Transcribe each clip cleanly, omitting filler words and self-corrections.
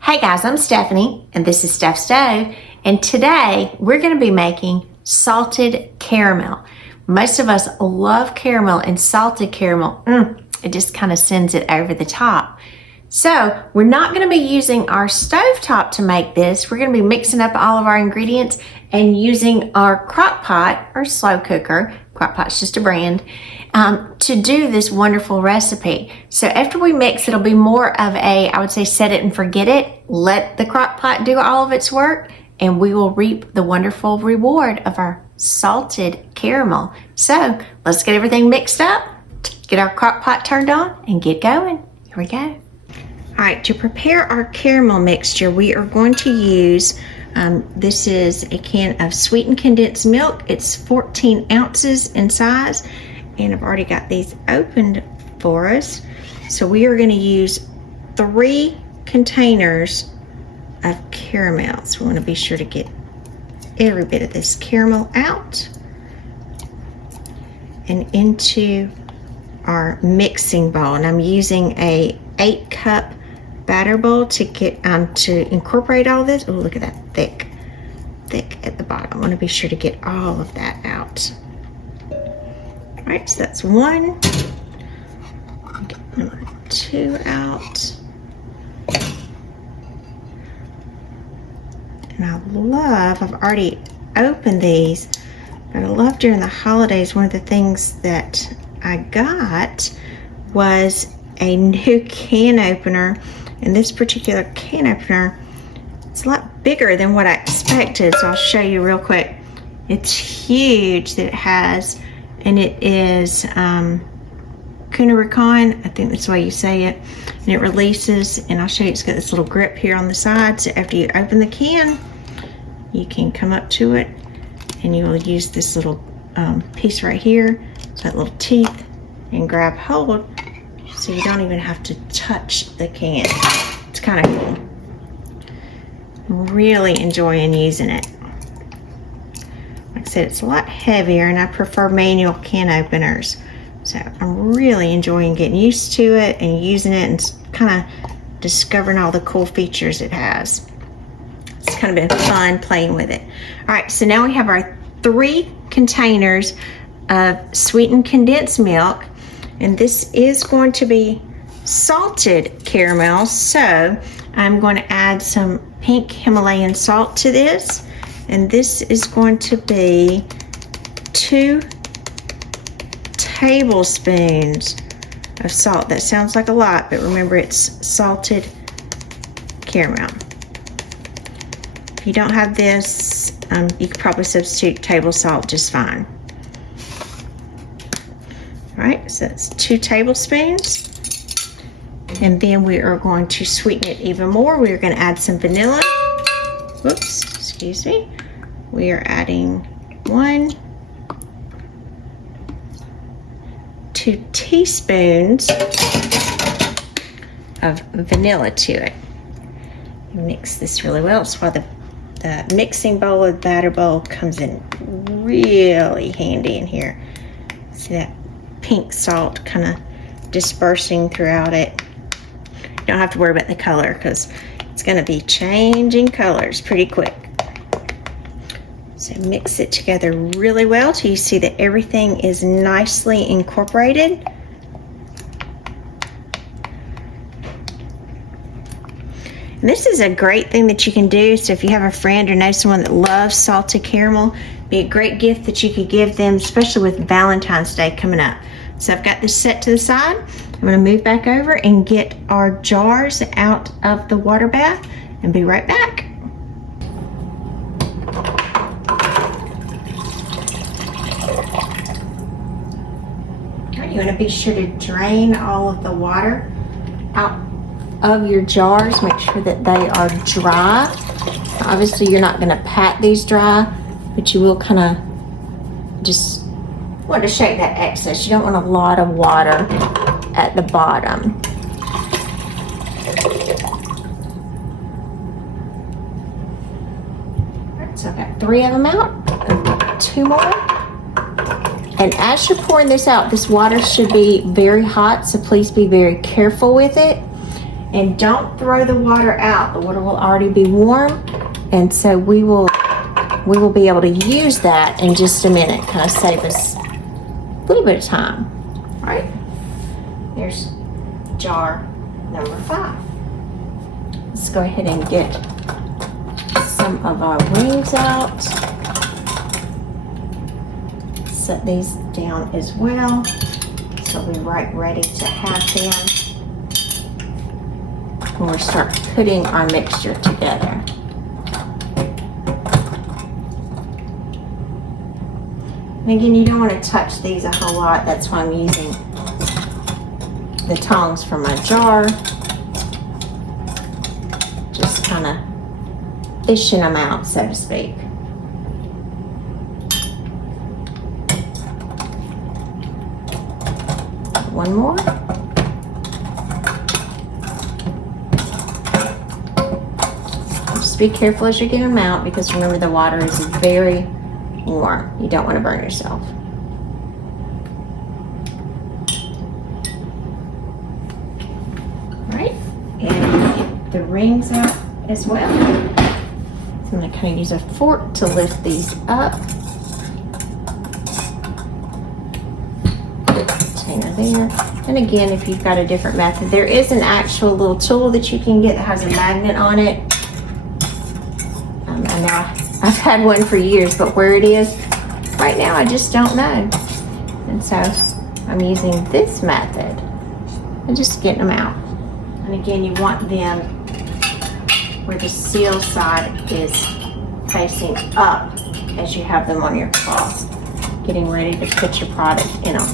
Hey guys, I'm Stephanie and this is Steph Stove, and today we're going to be making salted caramel. Most of us love caramel, and salted caramel, it just kind of sends it over the top. So we're not going to be using our stovetop to make this. We're going to be mixing up all of our ingredients and using our crock pot or slow cooker. Crock Pot's just a brand, to do this wonderful recipe. So after we mix, it'll be more of a, I would say, set it and forget it. Let the crock pot do all of its work, and we will reap the wonderful reward of our salted caramel. So let's get everything mixed up, get our crock pot turned on, and get going. Here we go. All right, to prepare our caramel mixture, we are going to use, this is a can of sweetened condensed milk. It's 14 ounces in size, and I've already got these opened for us. So we are going to use 3 containers of caramel. So we want to be sure to get every bit of this caramel out and into our mixing bowl. And I'm using a 8-cup batter bowl to get to incorporate all this. Oh, look at that thick at the bottom. I want to be sure to get all of that out. All right, so that's 1. Get number 2 out. And I've already opened these, but I love during the holidays, one of the things that I got was a new can opener. And this particular can opener, it's a lot bigger than what I expected, so I'll show you real quick. It's huge that it has, and it is Kunarikan, I think that's the way you say it, and it releases, and I'll show you, it's got this little grip here on the side, so after you open the can, you can come up to it, and you will use this little piece right here, so that little teeth, and grab hold, so you don't even have to touch the can. It's kind of cool. I'm really enjoying using it. Like I said, it's a lot heavier, and I prefer manual can openers. So I'm really enjoying getting used to it and using it and kind of discovering all the cool features it has. It's kind of been fun playing with it. All right, so now we have our 3 containers of sweetened condensed milk. And this is going to be salted caramel, so I'm going to add some pink Himalayan salt to this, and this is going to be 2 tablespoons of salt. That sounds like a lot, but remember, it's salted caramel. If you don't have this, you could probably substitute table salt just fine. All right, so that's 2 tablespoons. And then we are going to sweeten it even more. We are going to add some vanilla. Whoops, excuse me. We are adding 2 teaspoons of vanilla to it. Mix this really well. That's why the mixing bowl or the batter bowl comes in really handy in here. See that pink salt kind of dispersing throughout it. You don't have to worry about the color because it's going to be changing colors pretty quick. So mix it together really well till you see that everything is nicely incorporated. And this is a great thing that you can do. So if you have a friend or know someone that loves salted caramel, be a great gift that you could give them, especially with Valentine's Day coming up. So I've got this set to the side. I'm going to move back over and get our jars out of the water bath and be right back. You want to be sure to drain all of the water out of your jars. Make sure that they are dry. Obviously, you're not going to pat these dry, but you will kind of just want to shake that excess. You don't want a lot of water at the bottom. So I've got 3 of them out. I've got 2 more. And as you're pouring this out, this water should be very hot, so please be very careful with it. And don't throw the water out. The water will already be warm, and so we will be able to use that in just a minute. Kind of save us a little bit of time. All right, here's jar number 5. Let's go ahead and get some of our rings out. Set these down as well, so we're right ready to have them when we start putting our mixture together. And again, you don't want to touch these a whole lot. That's why I'm using the tongs for my jar. Just kind of fishing them out, so to speak. One more. Just be careful as you get them out, because remember, the water is very warm. You don't want to burn yourself. All right, and get the rings out as well. So I'm going to kind of use a fork to lift these up. There. And again, if you've got a different method, there is an actual little tool that you can get that has a magnet on it. I know I've had one for years, but where it is right now, I just don't know. And so I'm using this method and just getting them out. And again, you want them where the seal side is facing up as you have them on your cloth, getting ready to put your product in them.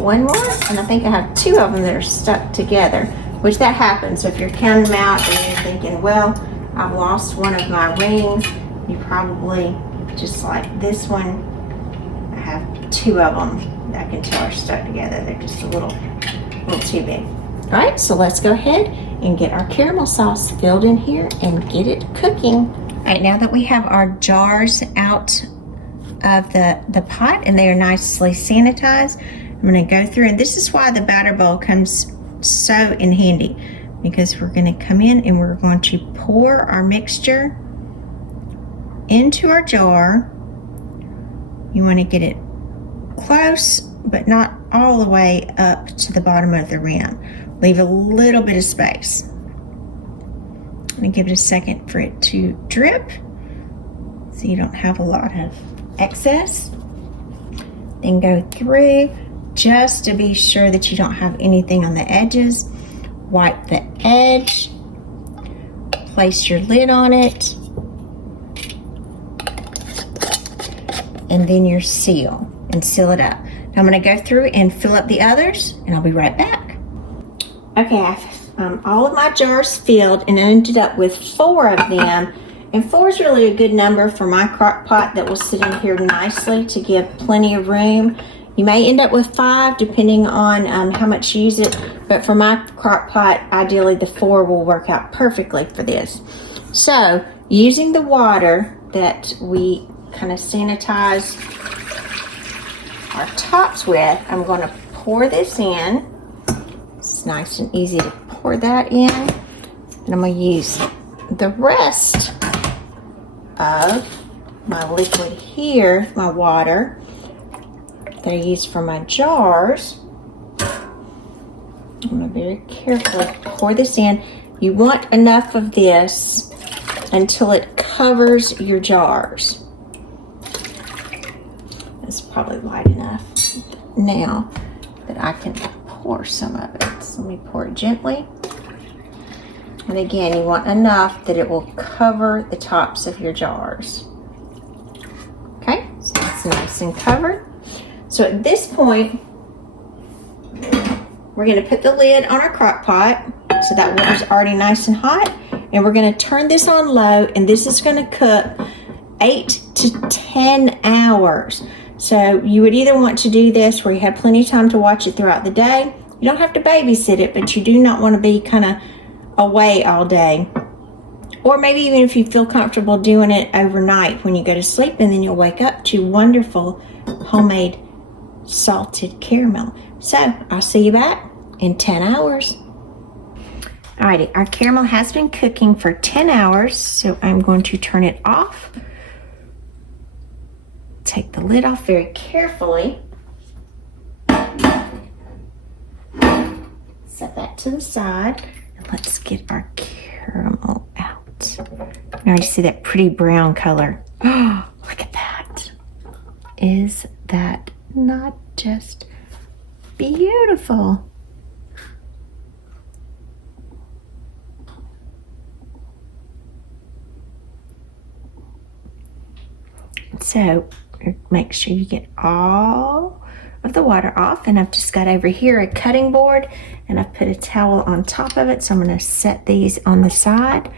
One more, and I think I have 2 of them that are stuck together, which that happens. So if you're counting them out and you're thinking, well, I've lost one of my rings, you probably, just like this one, I have 2 of them that I can tell are stuck together. They're just a little too big. All right, so let's go ahead and get our caramel sauce filled in here and get it cooking. All right, now that we have our jars out of the pot and they are nicely sanitized, I'm going to go through, and this is why the batter bowl comes so in handy, because we're going to come in and we're going to pour our mixture into our jar. You want to get it close, but not all the way up to the bottom of the rim. Leave a little bit of space. I'm going to give it a second for it to drip so you don't have a lot of excess. Then go through just to be sure that you don't have anything on the edges. Wipe the edge, place your lid on it, and then your seal, and seal it up. Now I'm going to go through and fill up the others, and I'll be right back. Okay, I've all of my jars filled, and I ended up with 4 of them. And 4 is really a good number for my crock pot that will sit in here nicely to give plenty of room. You may end up with 5 depending on how much you use it, but for my crock pot, ideally the 4 will work out perfectly for this. So using the water that we kind of sanitize our tops with, I'm going to pour this in. It's nice and easy to pour that in. And I'm going to use the rest of my liquid here, my water, that I use for my jars. I'm going to very carefully pour this in. You want enough of this until it covers your jars. It's probably light enough now that I can pour some of it. So let me pour it gently. And again, you want enough that it will cover the tops of your jars. Okay, so it's nice and covered. So at this point, we're going to put the lid on our crock pot, so that water's already nice and hot, and we're going to turn this on low, and this is going to cook 8 to 10 hours. So you would either want to do this where you have plenty of time to watch it throughout the day. You don't have to babysit it, but you do not want to be kind of away all day. Or maybe even if you feel comfortable doing it overnight when you go to sleep, and then you'll wake up to wonderful homemade salted caramel. So I'll see you back in 10 hours. Alrighty, our caramel has been cooking for 10 hours, so I'm going to turn it off. Take the lid off very carefully. Set that to the side, and let's get our caramel out. You already see that pretty brown color. Oh, look at that. Is that not just beautiful? So make sure you get all of the water off, and I've just got over here a cutting board, and I've put a towel on top of it, so I'm going to set these on the side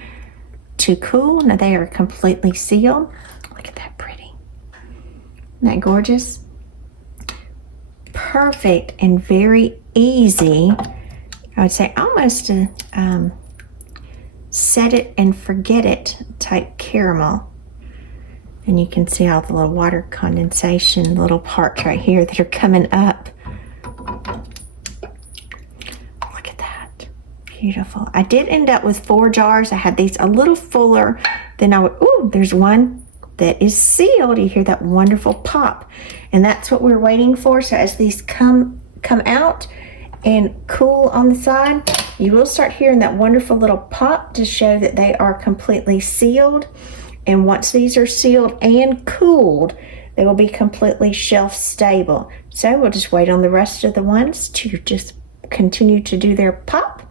to cool. Now they are completely sealed. Look at that pretty. Isn't that gorgeous? Perfect and very easy. I would say almost a set it and forget it type caramel. And you can see all the little water condensation, little parts right here that are coming up. Look at that. Beautiful. I did end up with 4 jars. I had these a little fuller than I would. Ooh, there's one that is sealed. You hear that wonderful pop. And that's what we're waiting for. So as these come out and cool on the side, you will start hearing that wonderful little pop to show that they are completely sealed. And once these are sealed and cooled, they will be completely shelf stable. So we'll just wait on the rest of the ones to just continue to do their pop.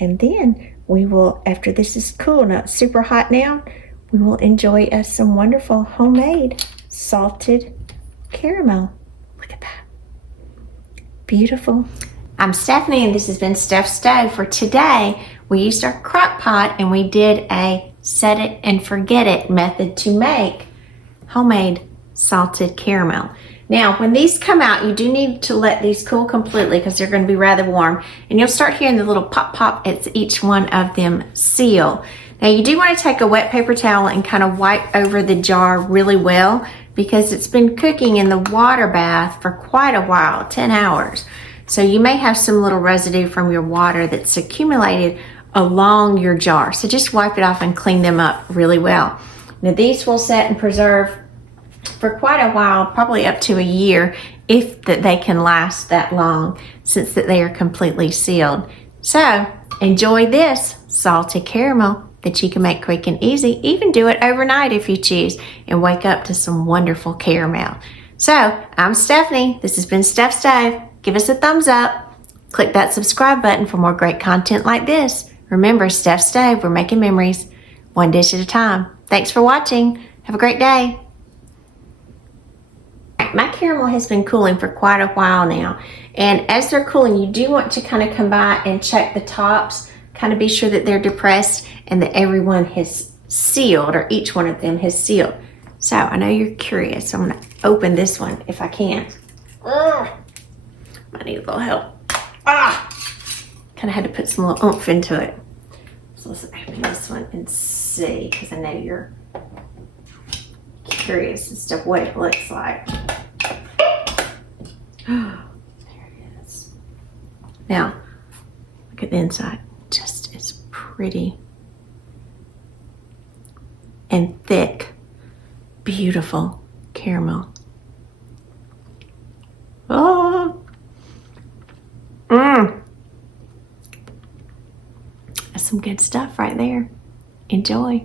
And then we will, after this is cool, now it's super hot now, we will enjoy us some wonderful homemade salted caramel. Look at that. Beautiful. I'm Stephanie, and this has been Steph's Stove. For today, we used our crock pot, and we did a set it and forget it method to make homemade salted caramel. Now, when these come out, you do need to let these cool completely because they're going to be rather warm, and you'll start hearing the little pop pop as each one of them seal. Now, you do want to take a wet paper towel and kind of wipe over the jar really well because it's been cooking in the water bath for quite a while, 10 hours. So you may have some little residue from your water that's accumulated along your jar. So just wipe it off and clean them up really well. Now these will set and preserve for quite a while, probably up to a year, if that they can last that long, since that they are completely sealed. So enjoy this salted caramel that you can make quick and easy. Even do it overnight if you choose, and wake up to some wonderful caramel. So I'm Stephanie. This has been Steph's Stove. Give us a thumbs up. Click that subscribe button for more great content like this. Remember, Steph's Stove, we're making memories one dish at a time. Thanks for watching. Have a great day. My caramel has been cooling for quite a while now. And as they're cooling, you do want to kind of come by and check the tops, kind of be sure that they're depressed and that everyone has sealed, or each one of them has sealed. So I know you're curious. So I'm going to open this one if I can. Ugh. I need a little help. Kind of had to put some little oomph into it. So let's open this one and see, because I know you're curious as to what it looks like. There it is. Now, look at the inside. Just as pretty and thick, beautiful caramel. Oh, that's some good stuff right there. Enjoy.